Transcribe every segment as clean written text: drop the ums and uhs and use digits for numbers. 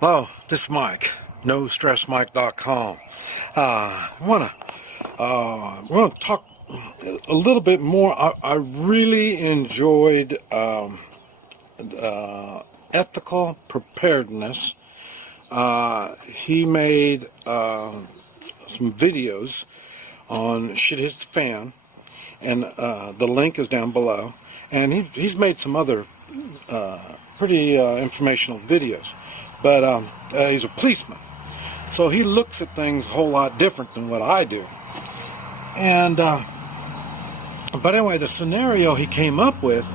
Hello, this is Mike, NoStressMike.com. I want to talk a little bit more. I really enjoyed ethical preparedness. He made some videos on Shit Hits the Fan, and the link is down below. And he's made some other pretty informational videos. But he's a policeman, so he looks at things a whole lot different than what I do. And but anyway, the scenario he came up with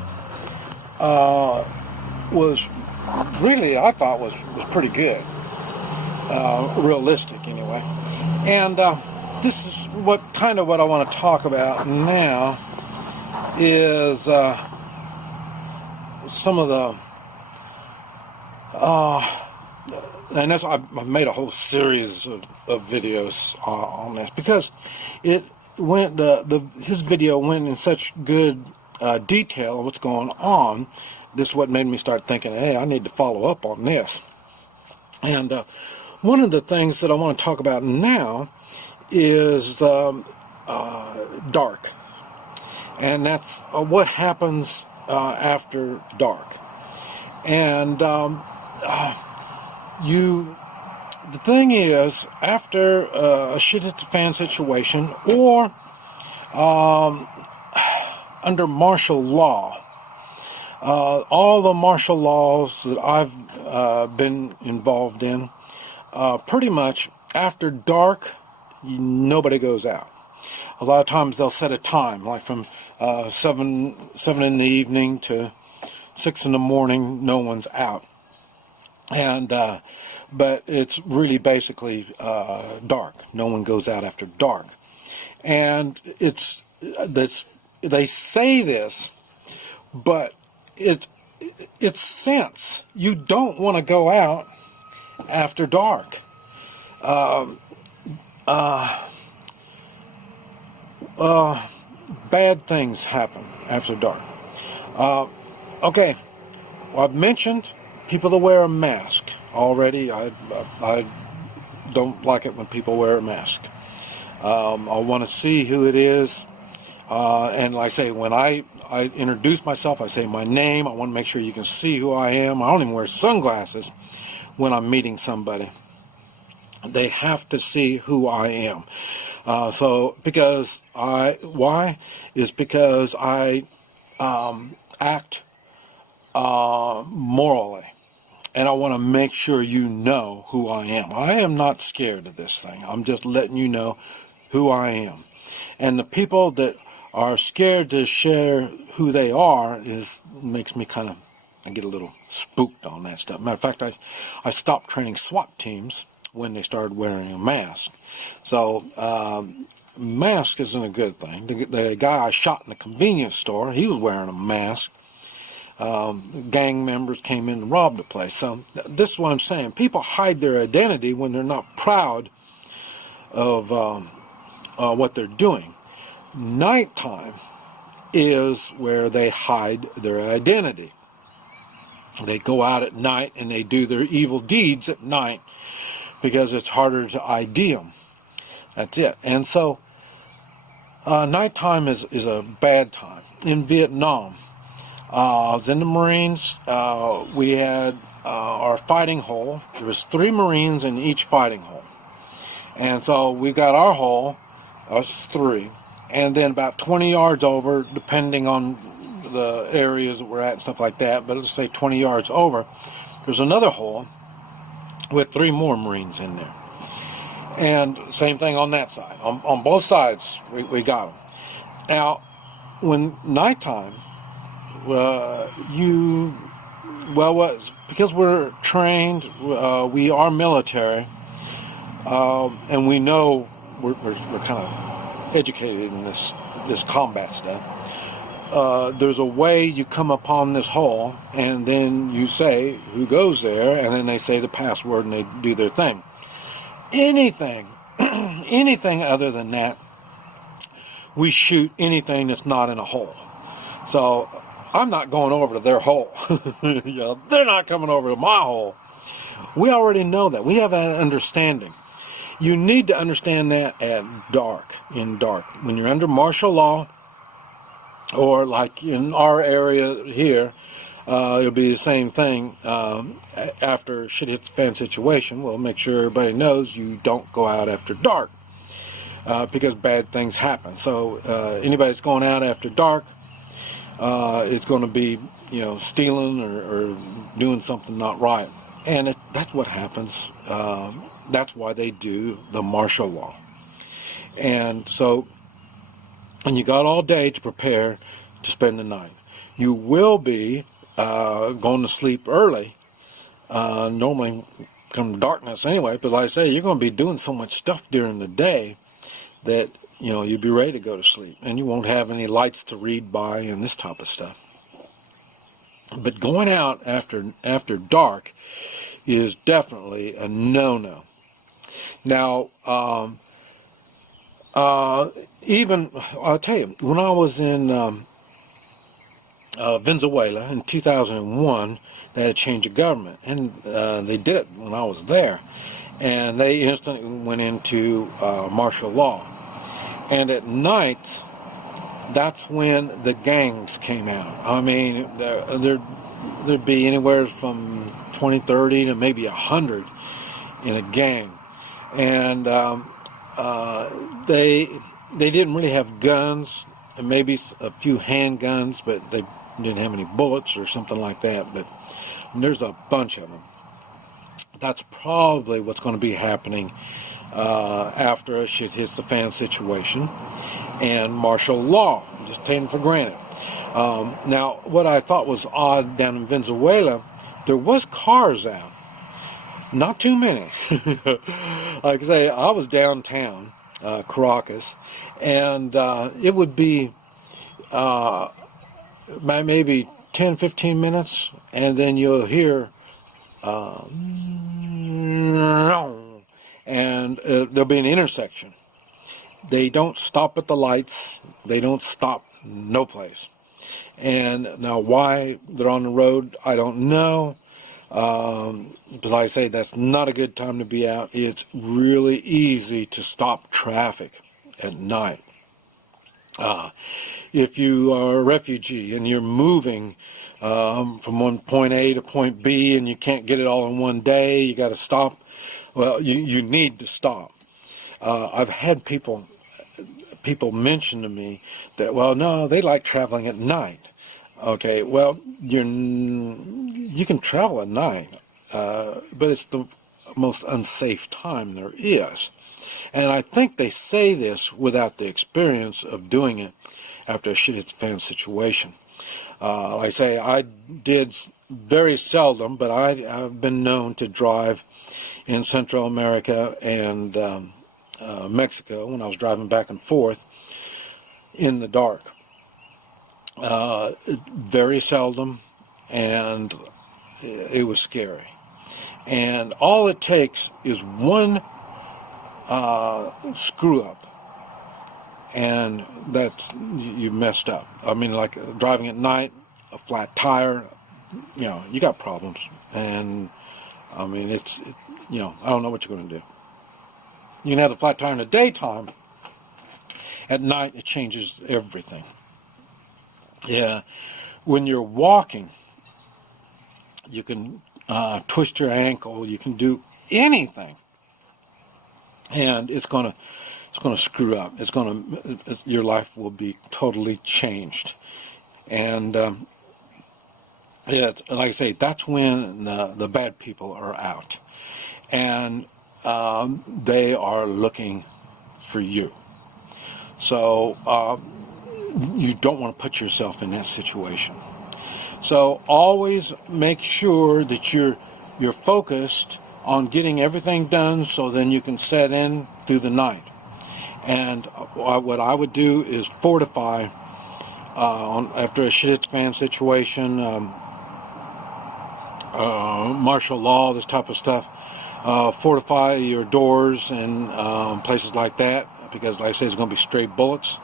was really, I thought, was pretty good, realistic anyway. And this is what I want to talk about now is some of the and that's, I've made a whole series of videos on this, because it went his video went in such good detail of what's going on. This is what made me start thinking, hey, I need to follow up on this. And one of the things that I want to talk about now is dark, and that's what happens after dark. And the thing is, after a shit hits the fan situation, or under martial law, all the martial laws that I've been involved in, pretty much after dark, nobody goes out. A lot of times they'll set a time, like from 7 in the evening to 6 in the morning, no one's out. And but it's really basically dark. No one goes out after dark. And it's this, they say this, but it's sense. You don't want to go out after dark. Bad things happen after dark. Okay, well, I've mentioned people that wear a mask already. I don't like it when people wear a mask. I want to see who it is, and like I say, when I introduce myself, I say my name. I want to make sure you can see who I am. I don't even wear sunglasses when I'm meeting somebody. They have to see who I am. Because I act morally. And I want to make sure you know who I am. I am not scared of this thing. I'm just letting you know who I am. And the people that are scared to share who they are makes me I get a little spooked on that stuff. Matter of fact, I stopped training SWAT teams when they started wearing a mask. So mask isn't a good thing. The guy I shot in the convenience store, he was wearing a mask. Gang members came in and robbed the place. So this is what I'm saying. People hide their identity when they're not proud of what they're doing. Nighttime is where they hide their identity. They go out at night and they do their evil deeds at night because it's harder to ID them. That's it. And so nighttime is a bad time. In Vietnam, I was in the Marines. We had our fighting hole. There was 3 Marines in each fighting hole. And so we've got our hole, us 3, and then about 20 yards over, depending on the areas that we're at and stuff like that, but let's say 20 yards over, there's another hole with 3 more Marines in there. And same thing on that side. On both sides, we got them. Now, when nighttime, because we're trained, we are military, and we know we're kind of educated in this combat stuff. There's a way you come upon this hole, and then you say who goes there, and then they say the password and they do their thing. Anything other than that, we shoot anything that's not in a hole. So I'm not going over to their hole. They're not coming over to my hole. We already know that. We have that understanding. You need to understand that at dark, in dark. When you're under martial law, or like in our area here, it'll be the same thing after shit hits the fan situation. We'll make sure everybody knows you don't go out after dark because bad things happen. So anybody that's going out after dark is going to be, stealing or doing something not right. And that's what happens. That's why they do the martial law. And so, and you got all day to prepare to spend the night. You will be going to sleep early, normally come darkness anyway, but like I say, you're going to be doing so much stuff during the day that, you'll be ready to go to sleep, and you won't have any lights to read by and this type of stuff. But going out after dark is definitely a no-no. Now, even, I'll tell you, when I was in Venezuela in 2001, they had a change of government, and they did it when I was there, and they instantly went into martial law. And at night, that's when the gangs came out. I mean, there'd be anywhere from 20, 30 to maybe 100 in a gang, and they didn't really have guns, and maybe a few handguns, but they didn't have any bullets or something like that. But there's a bunch of them. That's probably what's going to be happening after a shit hits the fan situation and martial law. I'm just taking for granted. Now, what I thought was odd down in Venezuela, there was cars out. Not too many. Like I say, I was downtown, Caracas, and it would be maybe 10, 15 minutes, and then you'll hear and there'll be an intersection. They don't stop at the lights. They don't stop no place. And now why they're on the road, I don't know. But like I say, that's not a good time to be out. It's really easy to stop traffic at night. If you are a refugee and you're moving from one point A to point B and you can't get it all in one day, you got to stop. Well, you need to stop. I've had people mention to me that, well, no, they like traveling at night. Okay, well, you can travel at night, but it's the most unsafe time there is. And I think they say this without the experience of doing it after a shit hits the fan situation. Like I say, I did very seldom, but I've been known to drive in Central America and Mexico when I was driving back and forth in the dark. Very seldom, and it was scary. And all it takes is one screw up, and you messed up. I mean, like driving at night, a flat tire, you got problems. And I mean, I don't know what you're going to do. You can have a flat tire in the daytime. At night, it changes everything. Yeah, when you're walking, you can twist your ankle. You can do anything, and it's gonna screw up. Your life will be totally changed. And like I say, that's when the bad people are out, and they are looking for you. So you don't want to put yourself in that situation. So always make sure that you're focused on getting everything done, so then you can set in through the night. And what I would do is fortify after a shit hits fan situation, martial law, this type of stuff. Fortify your doors and places like that, because like I say, there's going to be stray bullets.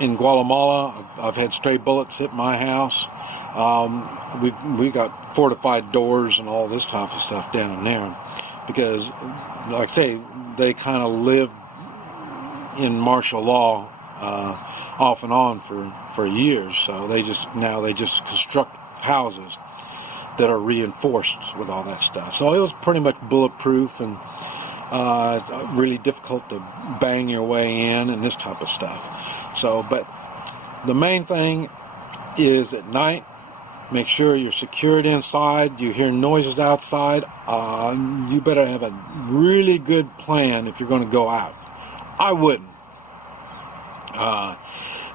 In Guatemala, I've had stray bullets hit my house. We got fortified doors and all this type of stuff down there, because, like I say, they kind of live in martial law off and on for years. So they just construct houses that are reinforced with all that stuff. So it was pretty much bulletproof, and really difficult to bang your way in and this type of stuff. So, but the main thing is at night, make sure you're secured inside. You hear noises outside, you better have a really good plan if you're going to go out. I wouldn't.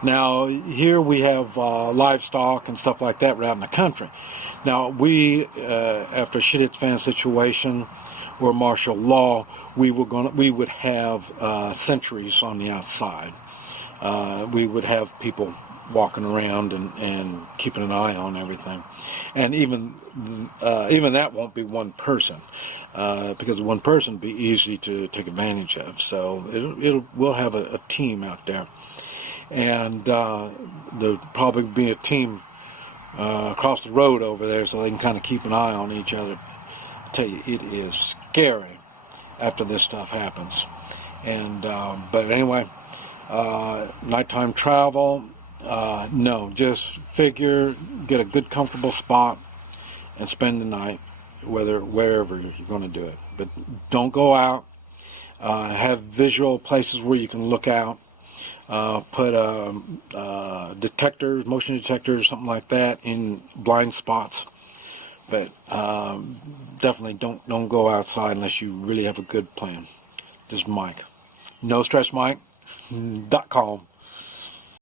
Now, here we have livestock and stuff like that around in the country. Now, we, after a shit hits fan situation or martial law, we would have sentries on the outside. We would have people walking around and keeping an eye on everything, and even that won't be one person, because one person would be easy to take advantage of. So we'll have a team out there, and there'll probably be a team across the road over there, so they can kind of keep an eye on each other. I tell you, it is scary after this stuff happens. And but anyway, nighttime travel, no, just get a good comfortable spot and spend the night, wherever you're going to do it. But don't go out. Have visual places where you can look out. Put detectors, motion detectors, something like that in blind spots. But definitely don't go outside unless you really have a good plan. This is Mike. NoStressMike.com.